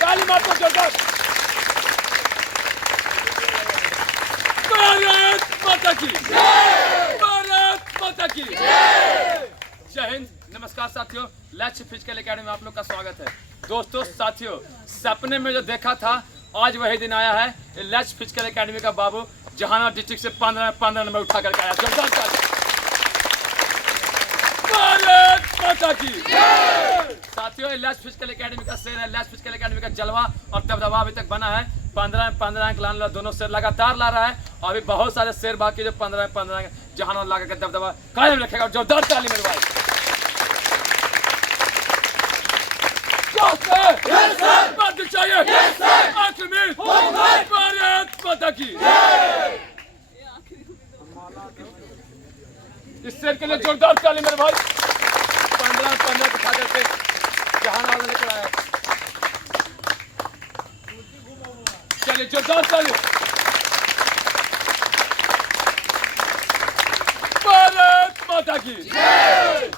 ताली मार दो जोरदार। भारत माता की जय, भारत माता की जय। जय हिंद। नमस्कार साथियों, लक्ष्य फिजिकल एकेडमी में आप लोग का स्वागत है। दोस्तों साथियों, सपने में जो देखा था आज वही दिन आया है। लक्ष्य फिजिकल एकेडमी का बाबू जहानाबाद डिस्ट्रिक्ट से 15 नंबर उठा करके आया। जोरदार ताली। भारत माता की जय। साथियों, लक्ष्य फिजिकल एकेडमी का शेर है। लक्ष्य फिजिकल एकेडमी का जलवा और दबदबा अभी तक बना है। 15 अंक लाने वाला दोनों शेर लगातार ला रहा है। अभी बहुत सारे शेर बाकी जो 15 अंक जहानाबाद ला करके दबदबा कायम रखेगा। जोरदार ताली मेरे भाई। चाहिए भारत माता की इस शेर के लिए जोरदार ताली मेरे भाई। 15 दिखा करके जहानाबाद लेकर आया। चलिए जोरदार ताली। भारत माता की जय।